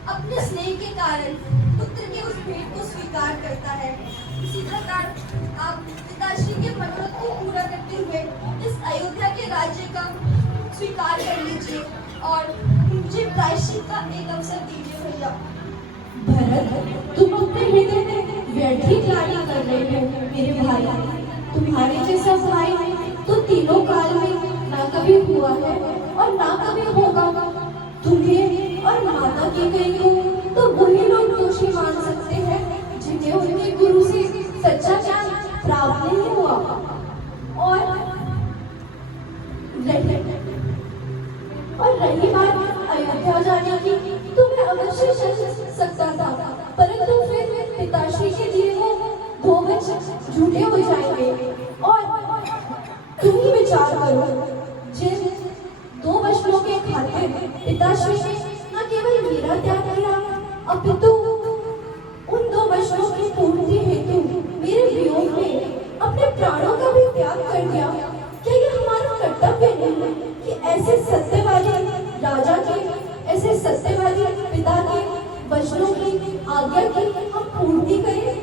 अपने स्नेह के कारण पुत्र के उस भेंट को स्वीकार करता है। उसी प्रकार आप पिताश्री के मनोरथ को पूरा करते हुए इस अयोध्या के राज्य का स्वीकार कर लीजिए और मुझे प्रायश्चित का एक अवसर दीजिए भैया। भरत, तुम अपने हृदय में व्यर्थ ही ग्लानि कर रहे हो मेरे भाई। तुम्हारे जैसा भाई तो तीनों काल में ना कभी हुआ है और ना कभी होगा। तुम्हें और माता की कई को तो वही लोग दोषी मान सकते हैं जिन्हें उनके गुरु से सच्चा ज्ञान प्राप्त नहीं हुआ। और रही बात अयोध्या जाने की, तो मैं अवश्य चल सकता था, परंतु फिर पिताश्री के दिए वो 2 वर्ष झूठे हो जाएंगे। और तुम ही विचार करो, जिन 2 वर्षों के खातिर पिताश्री ने न केवल मेरा त्याग किया, अपितु उन 2 वर्षों की पूर्ति हेतु मेरे वियोग में अपने प्राणों का भी त्याग कर दिया। क्या ये हमारा कर्तव्य नहीं है कि ऐसे सत्यवादी राजा के, ऐसे सत्यवादी पिता के वचनों की आज्ञा की हम पूर्ति करें?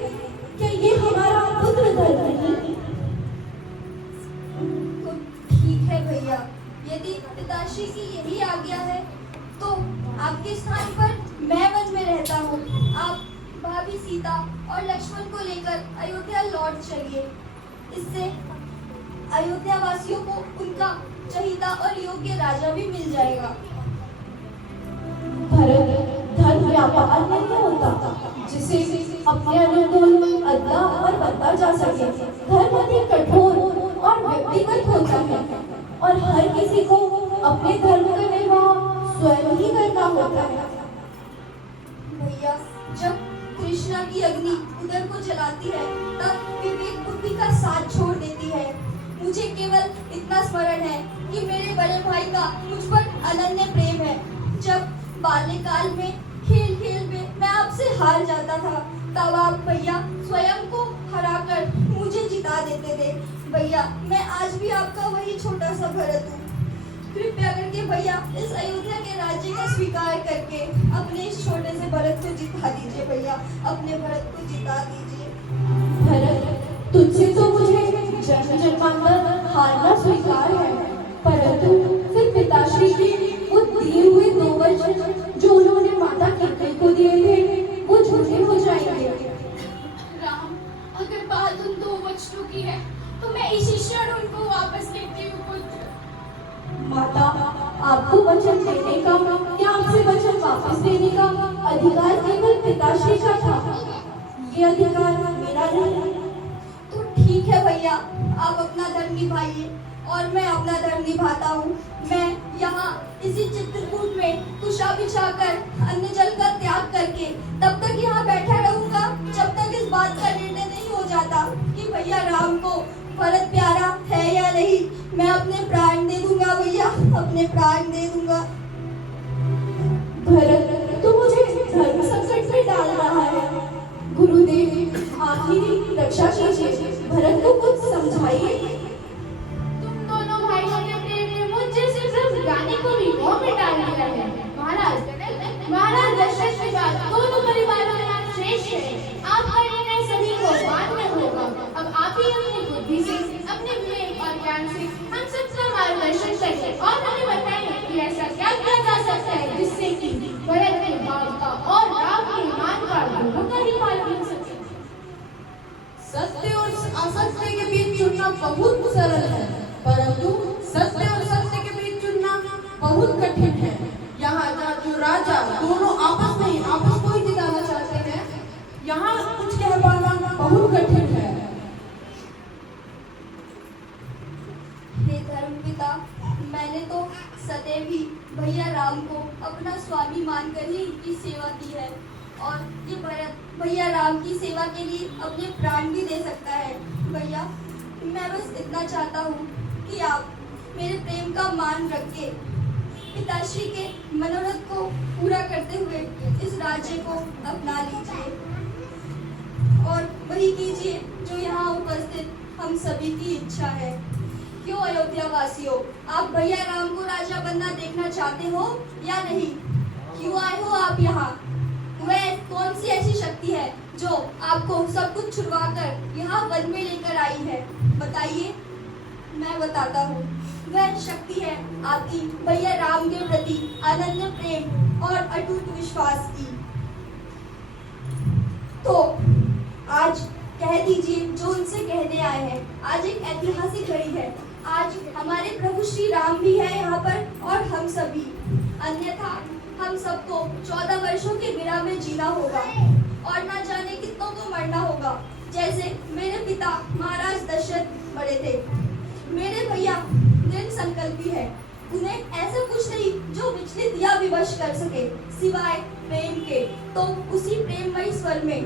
क्या ये हमारा पुत्र धर्म नहीं? ठीक है भैया, यदि पिताश्री की यही आज्ञा है तो आपके स्थान पर मैं वन में रहता हूँ। आप भाभी सीता और लक्ष्मण को लेकर अयोध्या लौट चलिए। इससे अयोध्या वासियों को उनका चहिता और योग्य राजा भी मिल जाएगा। भरत, धर्म व्यापार नहीं होता जिसे अपने अनुकूल अद्दा और बदला जा सके। धर्म अधिक कठोर और व्यक्तिगत होता है और हर किसी को अपने धर्म का निर्वाह स्वयं ही करना होता है। भैया, जब कृष्णा की अग्नि उदर को जलाती है तब विवेक बुद्धि का साथ छोड़ देती है। मुझे केवल इतना स्मरण है कि मेरे बड़े भाई का मुझ पर अनन्य प्रेम है। जब बाल्यकाल में खेल खेल में मैं आपसे हार जाता था, तब आप भैया स्वयं को हराकर मुझे जिता देते थे। भैया, मैं आज भी आपका वही छोटा सा भरत हूँ। कृपया करके भैया इस अयोध्या के राज्य का स्वीकार करके अपने इस छोटे से भरत को जिता दीजिए भैया, अपने भरत को जिता दीजिए। भरत, तुझसे तो मुझे जन्म जन्मांतर हारना स्वीकार है, परंतु फिर पिताश्री के वो दिए हुए 2 वर्ष जो उन्होंने माता कैकेयी को दिए थे वो झूठे हो जाएंगे। राम, अगर बात उन 2 वचनों की है तो मैं इसी क्षण उनको वापस लेती हूँ पुत्र। माता, आपको वचन देने का या आपसे वचन वापस देने का अधिकार केवल पिताश्री का था, ये अधिकार मेरा नहीं। तो ठीक है भैया, आप अपना धर्म निभाइए और मैं अपना धर्म निभाता हूँ। मैं यहाँ इसी चित्रकूट में कुशा बिछाकर अन्न जल का त्याग करके तब तक यहाँ बैठा रहूंगा जब तक इस बात का निर्णय नहीं हो जाता कि भैया राम को भरत प्यारा है या नहीं। मैं अपने प्राण दे दूंगा भैया, अपने प्राण दे दूंगा। भरत, तो मुझे धर्म संकट में डाल रहा है। गुरुदेव, आप ही रक्षा कीजिए, भरत को कुछ समझाइए। तुम दोनों भाइयों के प्रेम ने मुझ जैसे ब्रह्मज्ञानी को भी मोह में डाल दिया है। महाराज दशरथ के बाद दोनों परिवारों में आप श्रेष्ठ हैं। आपका निर्णय सभी को बाद में होगा। अब आप ही अपनी बुद्धि से, अपने विवेक और ज्ञान से हम सबका मार्गदर्शन करें और हमें बताएं कि ऐसा क्या किया जा सकता है जिससे कि भरत के भाव का और राम के मान का दोनों का ही पालन हो सके। सत्य और असत्य के बीच चुनना बहुत सरल है, परंतु सत्य और सत्य के बीच चुनना बहुत कठिन है। यहाँ जो राजा दोनों आपस को ही जिताना चाहते हैं, यहाँ कुछ कह पाना बहुत कठिन है। हे धर्मपिता, मैंने तो सदैव ही भैया राम को अपना स्वामी मानकर ही इनकी सेवा की है और ये भरत भैया राम की सेवा के लिए अपने प्राण भी दे सकता है। भैया, मैं बस इतना चाहता हूँ कि आप मेरे प्रेम का मान रख के पिताश्री के मनोरथ को पूरा करते हुए इस राज्य को अपना लीजिए और वही कीजिए जो यहाँ उपस्थित हम सभी की इच्छा है। क्यों अयोध्या वासियों, आप भैया राम को राजा बनना देखना चाहते हो या नहीं? क्यों आए हो आप यहाँ? वह कौन सी ऐसी शक्ति है जो आपको सब कुछ छुड़वा कर यहाँ वन में लेकर आई है? बताइए, मैं बताता हूँ। वह शक्ति है आपकी भैया राम के प्रति अनन्य प्रेम और अटूट विश्वास की। तो आज कह दीजिए जो उनसे कहने आए हैं। आज एक ऐतिहासिक घड़ी है। आज हमारे प्रभु श्री राम भी है यहाँ पर और हम सभी। अन्यथा हम सबको 14 वर्षों के विराम में जीना होगा और ना जाने कितनों को मरना होगा। जैसे मेरे पिता महाराज दशरथ बड़े थे। मेरे भैया दृढ़ संकल्पी है। उन्हें ऐसा कुछ नहीं जो विचलित या विवश कर सके सिवाय प्रेम के। तो उसी प्रेममय स्वर में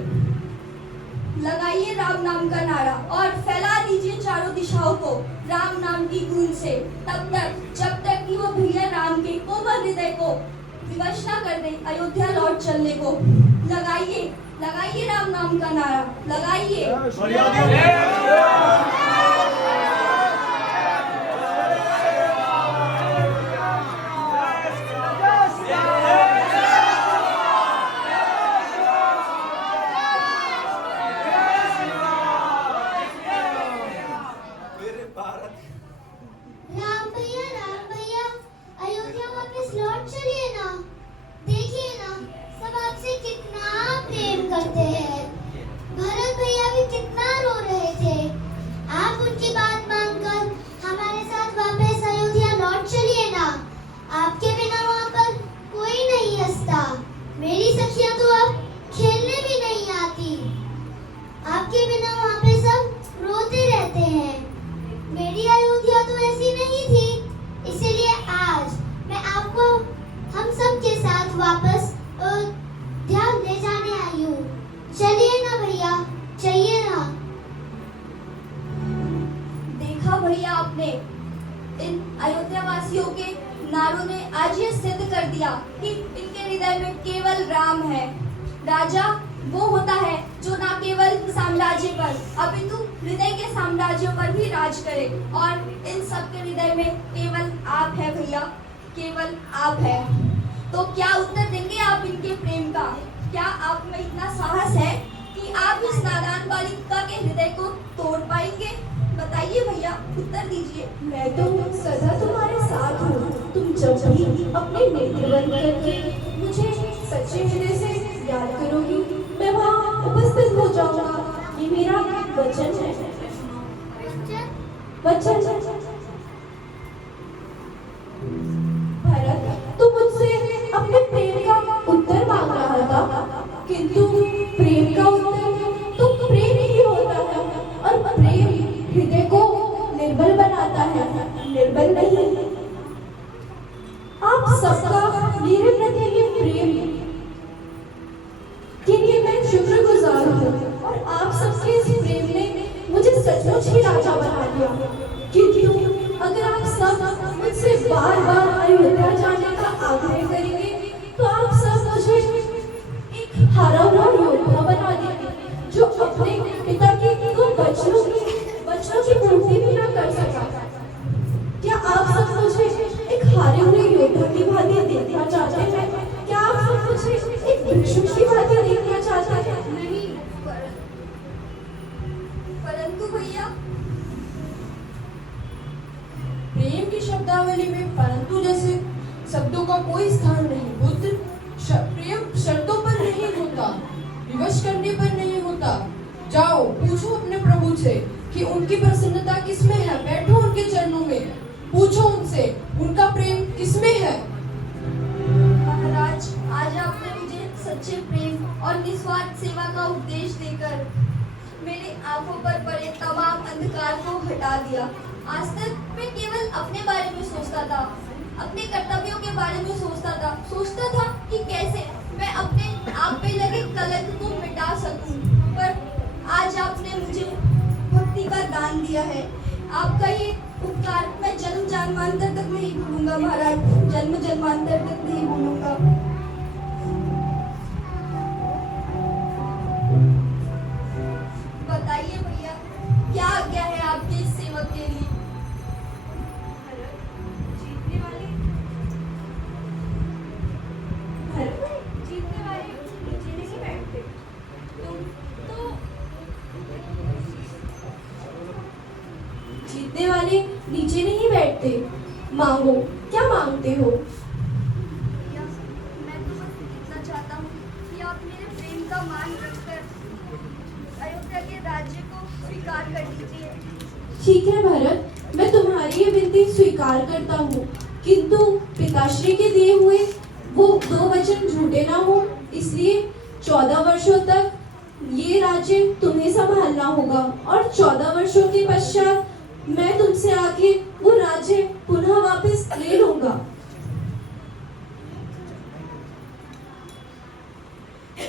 लगाइए राम नाम का नारा और फैला दीजिए चारों दिशाओं को राम नाम की गूंज से, तब तक जब तक कि वो भैया राम के कोमल हृदय को विवश ना कर दे अयोध्या लौट चलने को। लगाइए, लगाइए राम नाम का नारा, लगाइए। राम भैया, अयोध्या वापस लौट चलिए ना। देखिए ना, सब आपसे कितना प्रेम करते हैं। भरत भैया भी कितना रो रहे थे। आप उनकी बात मानकर हमारे साथ वापस अयोध्या लौट चलिए ना। आपके बिना वहाँ पर कोई नहीं हंसता। मेरी सखियाँ तो अब खेलने भी नहीं आती। आपके बिना वहाँ पे सब रोते रहते हैं। मेरी अयोध्या तो ऐसी नहीं थी, इसीलिए आज मैं आपको हम सब के साथ वापस अयोध्या ले जाने आई हूँ। चलिए ना भैया, चलिए ना। देखा भैया आपने, इन अयोध्या वासियों के नारों ने आज ये सिद्ध कर दिया कि इनके हृदय में केवल राम है। राजा वो होता है जो ना केवल साम्राज्य पर अपितु हृदय के साम्राज्यों पर भी राज करे, और इन सब के हृदय में केवल आप है भैया, केवल आप है। तो क्या उत्तर देंगे आप इनके प्रेम का? क्या आप में इतना साहस है कि आप इस नादान बालिका के हृदय को तोड़ पाएंगे? बताइए भैया, उत्तर दीजिए। मैं तो सदा तुम्हारे साथ हूँ। तुम जब भी अपने नेत्र बंद करके मुझे सच्चे हृदय से याद करोगी, मैं वहाँ उपस्थित हो जाऊंगा। ये मेरा वचन है। वचन। भरत, तुम मुझसे अपने प्रेम का उत्तर मांग रहा था, किंतु प्रेम का उत्तर तो प्रेम ही होता है, और प्रेम हृदय को निर्बल बनाता है, निर्बल नहीं। आप सबका मेरे प्रति ये प्रेम के लिए मैं शुक्रगुजार हूँ, और आप सबके इस प्रेम ने मुझे सचमुच ही राजा बना दिया। किंतु अगर आप सब मुझसे बार बार अयोध्या जाने का आग्रह करेंगे, तो आप सब मुझे एक हारा हुआ योद्धा बना देंगे, जो अपने पिता के दो वचनों की पूर्ति भी न कर सका। क्या आप सब मुझे एक हारे हुए योद्धा की भांति देखना चाहते हैं? क्या आप सब मुझे एक भिक्षुक की भांति देखना चाहते हैं? नहीं, परंतु भैया, प्रेम की शब्दावली में परंतु जैसे शब्दों का कोई स्थान नहीं। पुत्र, प्रेम शर्तों पर नहीं होता, विवश करने पर नहीं होता। जाओ पूछो अपने प्रभु से कि उनकी प्रसन्नता किसमें है। बैठो उनके चरणों में, पूछो उनसे उनका प्रेम किसमें है। महाराज, आज आपने मुझे सच्चे प्रेम और निस्वार्थ सेवा का उपदेश देकर मेरी आंखों पर पड़े तमाम अंधकार को हटा दिया। आज तक मैं केवल अपने बारे में सोचता था, अपने कर्तव्यों के बारे में सोचता था कि कैसे मैं अपने आप पे लगे कलंक को मिटा सकूं। पर आज आपने मुझे भक्ति का दान दिया है। आपका ये उपकार मैं जन्म जन्मांतर तक नहीं भूलूंगा महाराज, जन्म जन्मांतर तक नहीं भूलूंगा। बताइए भैया, क्या आज्ञा है आपके इस सेवक के लिए? जीतने वाले नीचे नहीं बैठते। तुम तो जीतने वाले नीचे नहीं बैठते। मांगो, क्या मांगते हो? भैया, मैं तो बस इतना चाहता हूँ कि आप मेरे प्रेम का मान रखकर अयोध्या के राज्य को स्वीकार कर लीजिए। ठीक है भरत, मैं तुम्हारी ये विनती स्वीकार करता हूँ, किंतु पिताश्री के दिए हुए वो दो वचन झूठे ना हो, इसलिए 14 वर्षों तक ये राज्य तुम्हें संभालना होगा, और 14 वर्षों के पश्चात मैं तुमसे आके वो राज्य पुनः वापस ले लूंगा।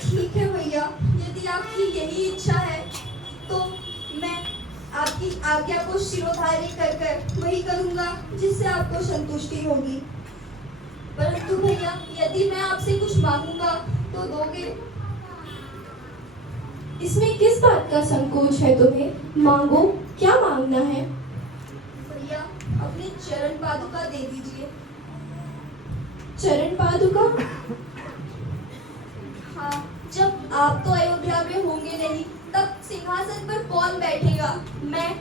ठीक है भैया, यदि आपकी यही इच्छा है तो मैं आपकी आज्ञा को शिरोधार्य कर वही करूंगा जिससे आपको संतुष्टि होगी। परंतु भैया, यदि मैं आपसे कुछ मांगूंगा तो दोगे? इसमें किस बात का संकोच है तुम्हें? मांगो, क्या मांगना है? भैया, अपनी चरण पादुका दे दीजिए। चरण पादुका? हाँ, जब आप तो अयोध्या में होंगे नहीं, तब सिंहासन पर कौन बैठेगा? मैं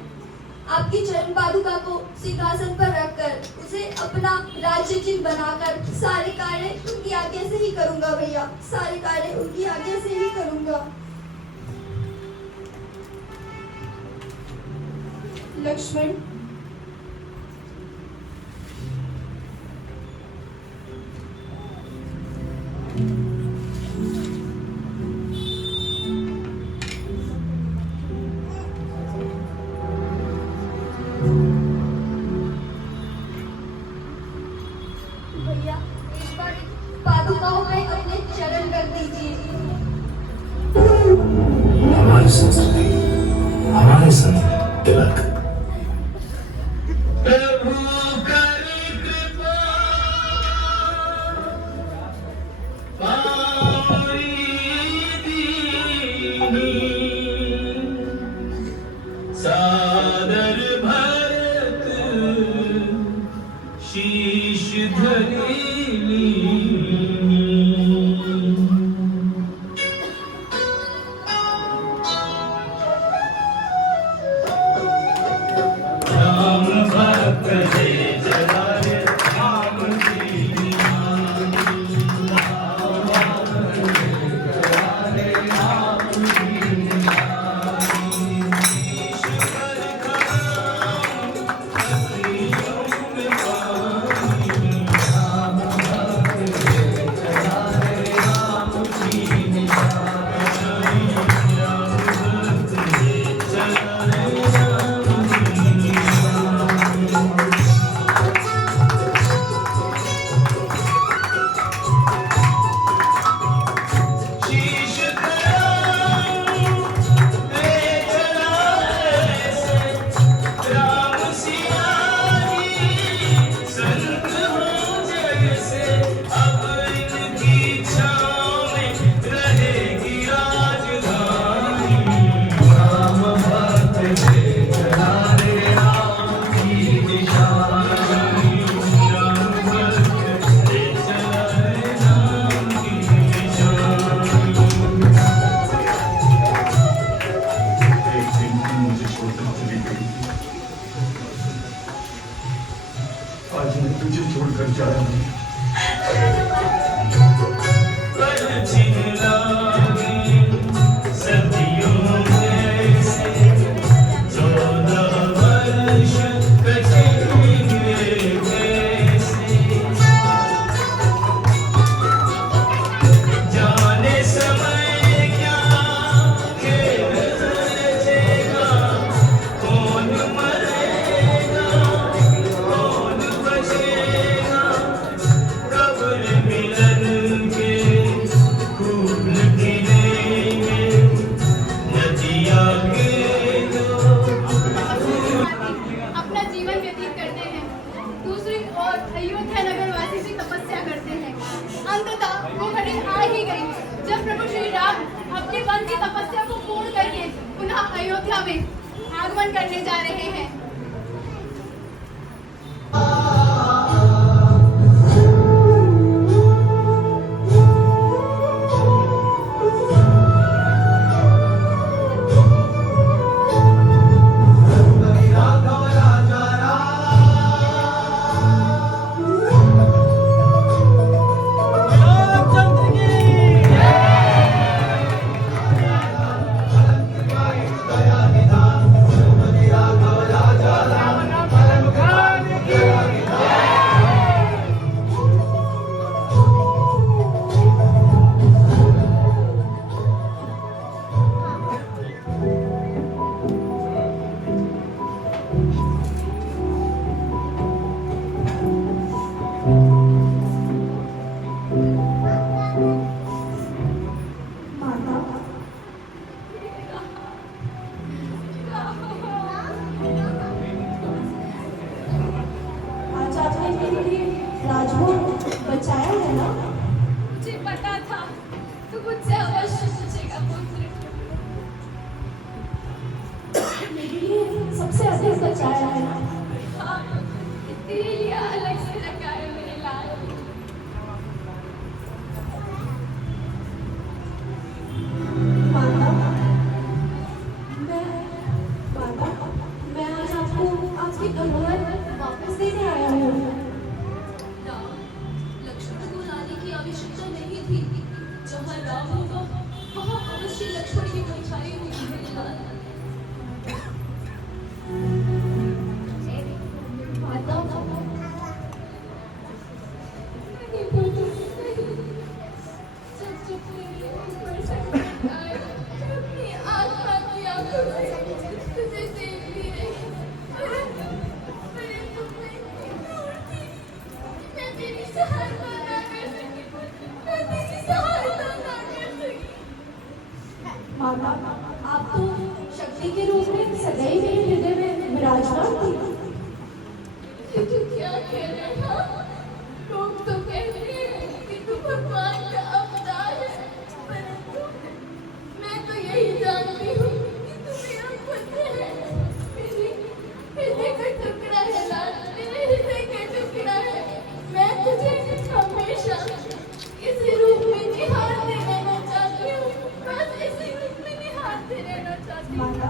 आपकी चरण पादुका को सिंहासन पर रखकर उसे अपना राज्य चिन्ह बनाकर सारे कार्य उनकी आज्ञा से ही करूंगा भैया, सारे कार्य उनकी आज्ञा से ही करूंगा। लक्ष्मण, भैया, एक बार पादुकाओं में अपने चरण रख दीजिए। हमारी संस्कृति, हमारे संत तिलक। प्रभु करी कृपा पाई दीन करने जा रहे हैं। आज आपने मेरे लिए राजभोग बचाया है ना? मुझे पता था तू मुझसे अवश्य पूछेगा पुत्र। मेरे लिए सबसे अधिक बचाया है ना? हाँ, तेरे लिए अलग से रखा है मेरे लाल। माता, मैं आज आपको आपकी धरोहर वापस देने आया हूँ। राम, लक्ष्मण को लाने की आवश्यकता नहीं थी। जहाँ राम होगा वहाँ अवश्य लक्ष्मण की परछाई होगी मेरे लाल। माता, नहीं पुत्र, नहीं। जब मेरे ऊपर संकट आए, मैं अपनी आत्मा की आंखों से तुझे देखती रही। मेरे तुम में इतनी दूर थी कि मैं तेरी सहायता ना कर सकी पुत्र, मैं तेरी सहायता ना कर सकी। माता, आप तो शक्ति के रूप में सदैव मेरे हृदय में विराजमान थी। ये तू क्या कह रहा है? लोग तो कहते हैं कि तू भगवान का अवतार है, परंतु मैं तो यही जानती हूँ कि तू मेरा पुत्र है। मेरे हृदय का टुकड़ा है लाल, मेरे हृदय का टुकड़ा है। मैं तुझे हमेशा इसी रूप में निहारते रहना चाहती हूँ, बस इसी रूप में निहारते रहना चाहती हूँ। माता,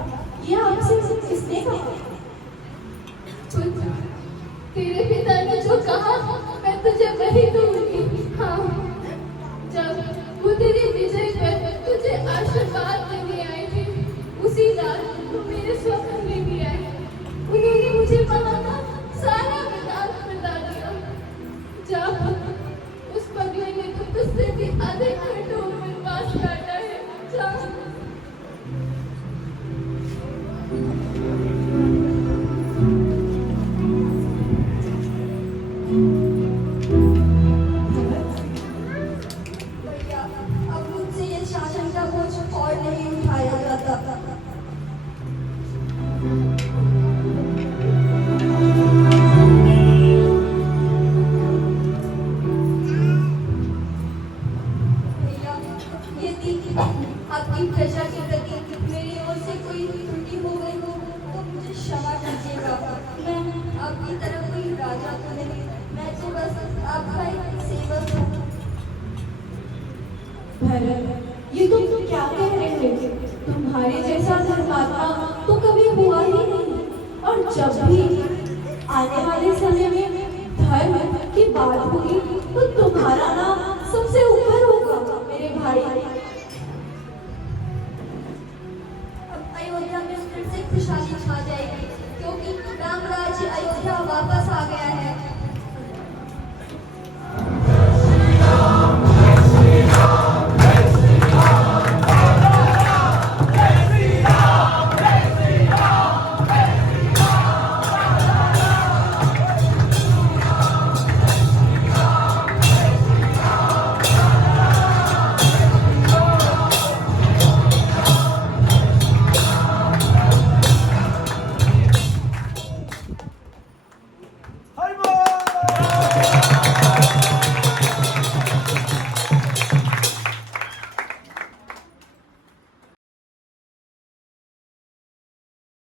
ये आपसे किसने कहा? पुत्र, तेरे पिता ने जो कहा मैं तुझे वही दूंगी। हाँ, जब वो तेरी विजय पर तुझे आशीर्वाद देने आए थे, उसी रात वो मेरे स्वप्न में भी आए। उन्होंने मुझे कहा था सारा वरदान बता दिया। जब उस पगले ने तो तुझसे भी अधिक कठोर वनवास काटा है। जा। भैया, अब मुझसे ये शासन का बोझ और नहीं उठाया जाता। भैया, यदि आपकी प्रजा के प्रति मेरी ओर से कोई त्रुटि हो गई हो तो मुझे क्षमा कीजिएगा। मैं आपकी तरफ कोई राजा तो नहीं, मैं तो बस आपका एक सेवक हूँ। भरत, ये तुम क्या कह रहे हो? तुम्हारे जैसा धर्मात्मा तो कभी हुआ ही नहीं, और जब भी आने वाले समय में धर्म की बात होगी तो तुम्हारा नाम सबसे